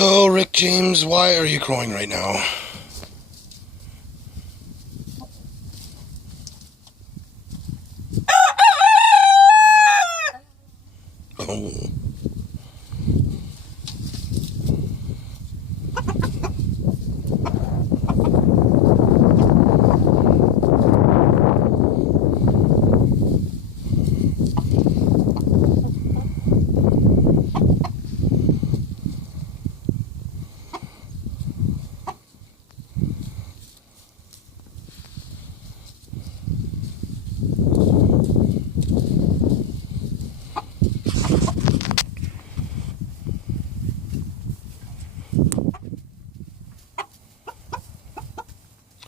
Oh, Rick James, why are you crowing right now? Oh.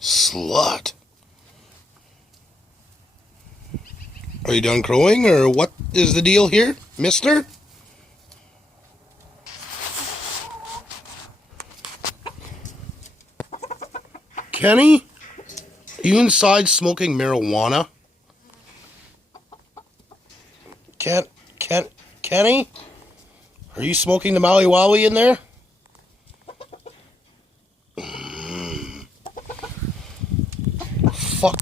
Slut. Are you done crowing, or what is the deal here, mister? Kenny? Are you inside smoking marijuana? Kenny? Are you smoking the Maui Wowie in there? Fuck.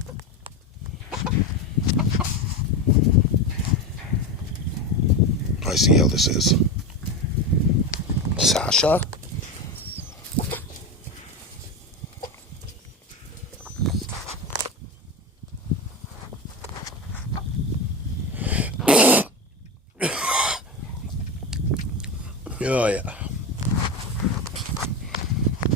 I see how this is. Sasha? Oh, yeah.